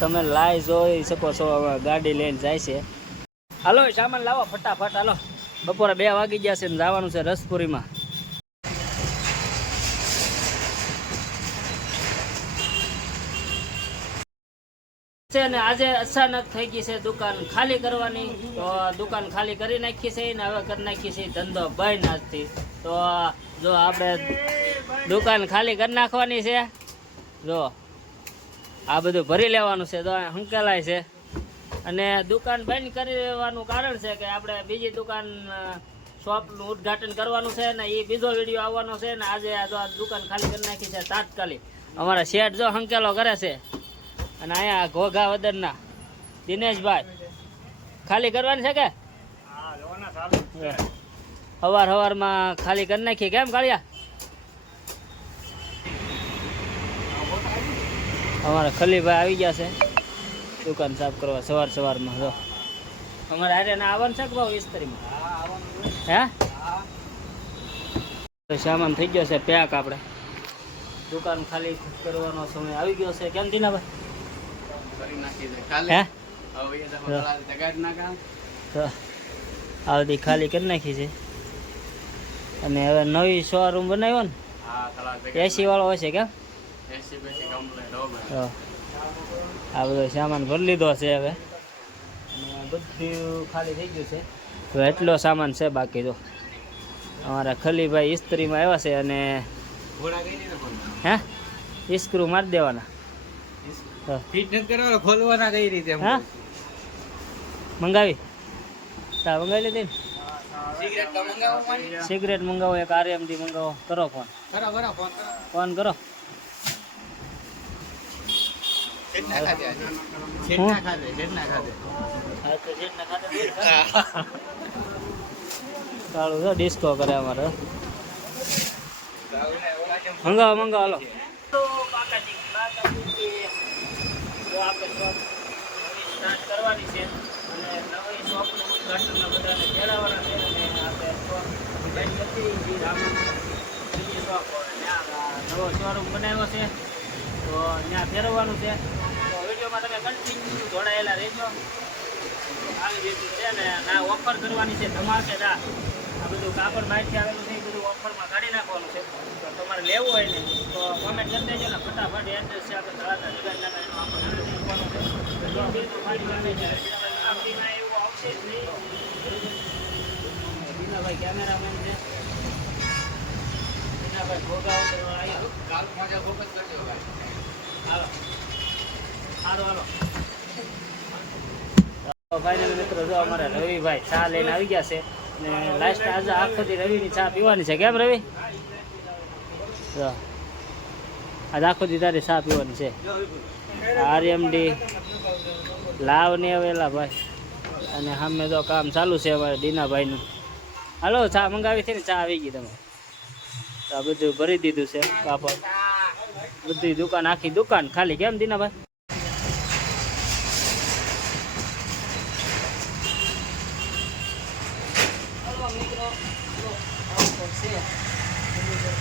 તમે લાઈ જોઈ શકો છો ગાડી લઈને જાય છે. હાલો, સામાન લાવો, ફટાફટ, હાલો. બપોરે બે વાગી ગયા છે ને જવાનું છે રસપુરીમાં. છે ને આજે અચાનક થઈ ગઈ છે દુકાન ખાલી કરવાની. તો દુકાન ખાલી કરી નાખી છે ને હવે કરી નાખી છે ધંધો બંધ આજથી. તો જો આપણે દુકાન ખાલી કરી નાખવાની છે. જો. આ બધું ભરી લેવાનું છે તો હંકેલાય છે. અને દુકાન બંધ કરી લેવાનું કારણ છે કે આપણે બીજી દુકાન શોપનું ઉદ્ઘાટન કરવાનું છે ને એ બીજો વીડિયો આવવાનો છે ને આજે આ દુકાન ખાલી કરી નાખી છે તાત્કાલિક. અમારા શેઠ જો હંકેલો કરે છે. અને અહીંયા ઘોઘા વદરના દિનેશભાઈ. ખાલી કરવાની છે કે? સવાર સવારમાં ખાલી કરી નાખી. કેમ કાળિયા? અમારા ખલીભાઈ આવી ગયા છે. દુકાન સાફ કરવા સવાર સવારમાં જો. અમારે આરે ના આવવાનું છે કે ભાવ વિસ્તરીમાં? હે સામાન થઈ ગયો છે પેક આપણે. દુકાન ખાલી કરવાનો સમય આવી ગયો છે. કેમ દીનાભાઈ હે? તો ખાલી કરી નાખી છે. અને હવે નવી શોરૂમ બનાવ્યો ને. એસી વાળો હશે કેમ? તો આ બધો સામાન ભરી લીધો છે હવે. બધું ખાલી થઈ ગયું છે. તો એટલો સામાન છે બાકી તો. અમારા ખલીભાઈ ઇસ્ત્રીમાં આવ્યા છે અને હે? ઇસ્ક્રૂ મારી દેવાના. ખોલવાના કઈ રીતે હા? મંગાવી? લીધી ને? સિગરેટ સિગરેટ મંગાવો એક આરએમડી મંગાવો. કરો ફોન કરો કરો ફોન કરો. ફોન કરો. સારું છે ડિસ્કો કરે અમારે મંગાવો મંગાવો હાલો કરવાની છે અને નવો શોરૂમ બનાવ્યો છે તો ત્યાં ફેરવવાનું છે. વિડીયોમાં તમે કન્ટિન્યુ જોડાયેલા રહેજો. આવી રીતે છે ને આ ઓફર કરવાની છે ધમાકેદાર આ બધું કાપડ બહારથી આવેલું છે એ બધું ઓફરમાં કાઢી નાખવાનું છે. તો તમારે લેવું હોય ને તો કોમેન્ટ કરી દેજો ને ફટાફટ એડ્રેસ છે આપણે ધરાતા જગાડના એનો આપણે મૂકવાનું છે. જો. એવું આવશે જ નહીં. બીનાભાઈ કેમેરામેન છે. બીનાભાઈ ભોગા અહીંયા કાલ મજા ફોકસ કરજો ભાઈ. હાલો હાલો મિત્રો જો અમારે રવિભાઈ ચા લઈને આવી ગયા છે ને લાસ્ટ આજે આખો રવિની ચા પીવાની છે. કેમ રવિ? આજે આખો દી તારી ચા પીવાની છે. આરએમડી લાવ ને આવેલા ભાઈ. અને સામે તો કામ ચાલુ છે અમારે દીનાભાઈનું. હાલો, ચા મંગાવી છે ને ચા આવી ગઈ તમે. આ બધું ભરી દીધું છે, કાપડ. બધી દુકાન, આખી દુકાન ખાલી. કેમ દીનાભાઈ?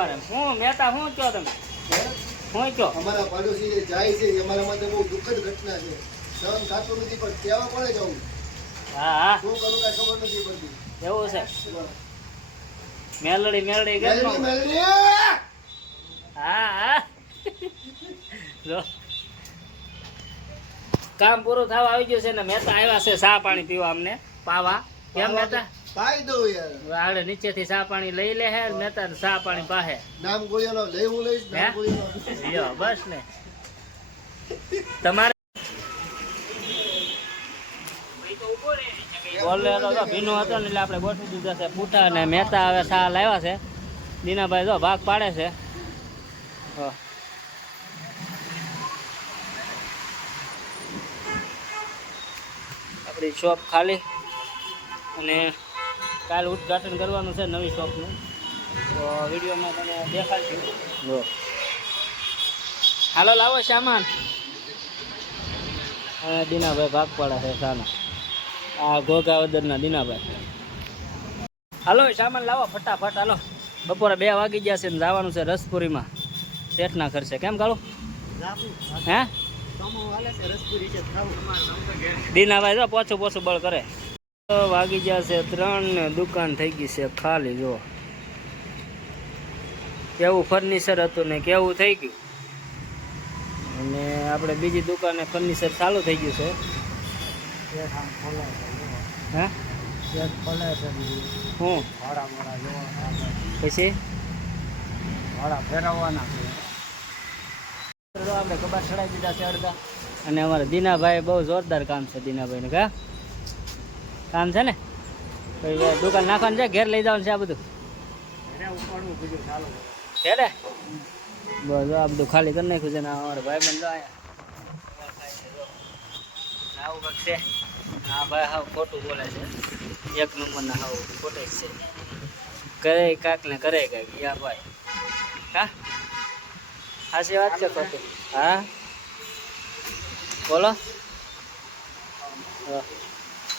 આવ્યા શું મહેતા શું કયો તમે. શું કયો અમારા પાડોશી જે જાય છે અમારા માટે બહુ દુઃખદ ઘટના છે. સહન થતું નથી પણ કહેવા પડે જવું હા હા. શું કરું કાંઈ ખબર નથી પડતી. એવું છે. મેલડી મેલડી ગઈ મેલડી! હા હા. જો કામ પૂરું થવા આવી ગયું છે ને મહેતા આવ્યા છે ચા પાણી પીવા અમને. પાવા. કેમ મહેતા? ફાયદો યાર. નીચેથી સા પાણી લઈ લે હે નેતા સા પાણી પાહે. નામ ગોયલો લઈ હું લઈશ નામ ગોયલો યો બસ ને. તમારે ભીનો હતો ને એટલે આપણે ગોઠવી દીધો છે પૂઠા ને મહેતા હવે સા લાવ્યા છે. દીનાભાઈ જો ભાગ પાડે છે. હા. આપણી શોપ ખાલી અને કાલ ઉદ્ઘાટન કરવાનું છે નવી શોપનું. તો વિડીયોમાં તમે દેખાડશું હાલો લાવો સામાન. અને દીનાભાઈ ભાગપાડા છે સાના. આ ઘોઘાવદરના દીનાભાઈ. હાલો સામાન લાવો ફટાફટ. હાલો બપોરે બે વાગી ગયા છે ને જવાનું છે રસપુરીમાં. શેઠના ખર્ચે કેમ કાળો? હે? દીનાભાઈ જો પોછું પોછું બળ કરે. વાગી ગયા છે ત્રણ ને દુકાન થઈ ગઈ છે ખાલી જો. કેવું ફર્નિચર હતું ને કેવું થઈ ગયું? અને આપણે બીજી દુકાને ફર્નિચર ચાલુ થઈ ગયું છે. હે? હું? પછી? આપણે કબાટ ચડાવી દીધા છે અડધા. અને અમારા દીનાભાઈ બહુ જોરદાર કામ છે દીનાભાઈને કા? કામ છે ને? દુકાન નાખવાનું છે, ઘેર લઈ જવાનું છે આ બધું. છે ને? બસ આ બધું ખાલી કરી નાખ્યું છે ને અમારા ભાઈ બંધ અહીંયા. આવું કંઈક છે. હા ભાઈ હા ખોટું બોલે છે. એક નંબરના હાવ ખોટે છે. કરે કાંક ને કરે કાંઈક યા ભાઈ. હા? હાસી વાત છે ખોટી. હા? બોલો. હા.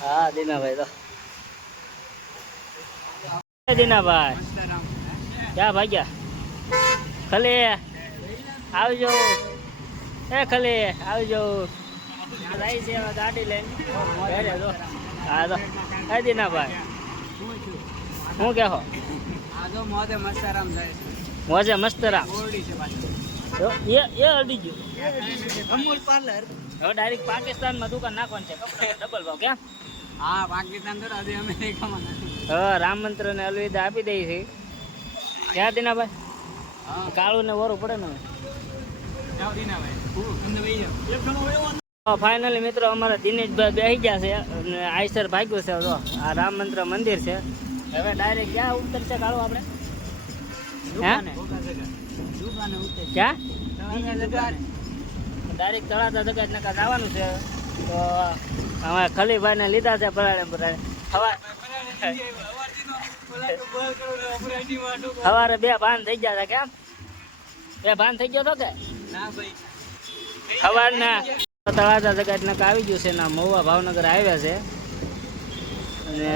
હા દીનાભાઈ તો. દીનાભાઈ. ક્યાં ભાગ્યા? ખલે આવજો. એ ખલે આવજો. જાય ગાડી લઈને. હા તો. એ દીનાભાઈ. શું કહો? મોજે મસ્ત રામ તો એ એ અડી ગયું. હવે ડાયરેક્ટ પાકિસ્તાનમાં દુકાન નાખવાની છે. કપડા ડબલ ભાવ કેમ હા પાકિસ્તાન તો આજે અમેરિકામાં હા રામ મંત્ર ને અલવિદા આપી દઈ છે. ક્યાં હા. કાળું ને વરું પડે ને ફાઇનલી મિત્રો અમારા દિનેશભાઈ બેસી ગયા છે અને આઈસર ભાગ્યું છે જો આ રામ મંત્ર મંદિર છે. હવે ડાયરેક્ટ ક્યાં ઉતરશે કાળું આપણે? ક્યાં? ડાયરેક્ટ તળાતા જગત નકા જવાનું છે. તો હવે ખલીભાઈને લીધા છે પરાણે પરાણે સવારે બે ભાન થઈ ગયા હતા કેમ? બે ભાન થઈ ગયો તો કે? સવારના તળાજા જગત આવી ગયું છે ના મહુવા ભાવનગર આવ્યા છે. અને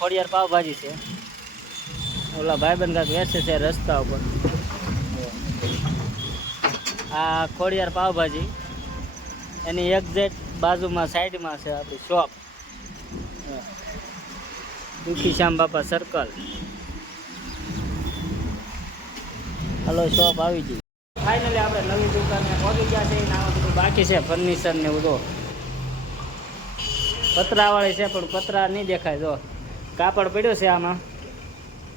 ખોડિયાર પાવભાજી છે. ઓલા ભાઈબંધ કાંક વેચે છે રસ્તા ઉપર. આ ખોડિયાર પાવભાજી. એની એક્ઝેક્ટ બાજુમાં સાઈડમાં છે આપણી શોપ. દુખી શ્યામ બાપા સર્કલ હલો શોપ આવી ગઈ ફાઇનલી આપણે નવી દુકાને પહોંચી ગયા છે આમાં બધું બાકી છે ફર્નિચર ને બધું પતરાવાળી છે, પણ પતરા નહીં દેખાય, જો. કાપડ પડ્યું છે આમાં.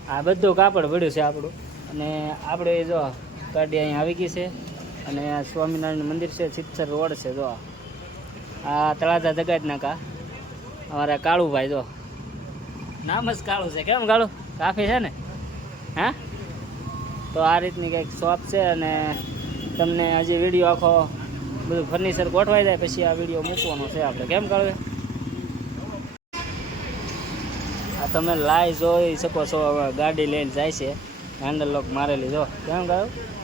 આ બધું કાપડ પડ્યું છે આપણું. અને આપણે જો ગાડી અહીં આવી ગઈ છે. અને આ સ્વામિનારાયણ મંદિર છે સિત્સર રોડ છે, જો. આ તળાજા જગાજ નાકા અમારા કાળુભાઈ જો. નામ જ કાળું છે. કેમ કાળું? કાફી છે ને? હા? તો આ રીતની કંઈક શોપ છે અને તમને હજી વીડિયો આખો બધું ફર્નિચર ગોઠવાઈ જાય, પછી આ વીડિયો મૂકવાનો છે આપણે. કેમ કાળું આ તમે લાઈ જોઈ શકો છો. ગાડી લઈને જાય છે. હેન્ડલ લોક મારેલી, જો. કેમ કાળું?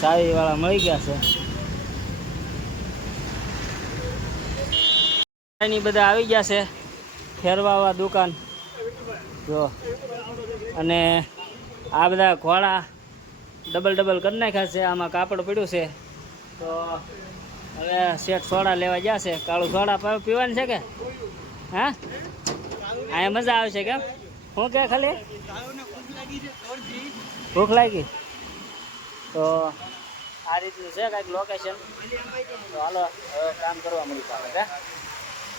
સાવી વાળા મળી ગયા છે. એની બધા આવી ગયા છે ફેરવાવા દુકાન. જો. અને આ બધા ઘોડા ડબલ ડબલ કરી નાખ્યા છે. આમાં કાપડ પડ્યું છે. તો હવે શેઠ સોડા લેવા ગયા છે. કાળું સોડા પીવાનું છે કે? હા? અહીંયા મજા આવશે કેમ? શું કે ખાલી? ભૂખ લાગી. તો આ રીતનું છે કાંઈક લોકેશન તો હાલો કામ કરવા મળ્યું આપણે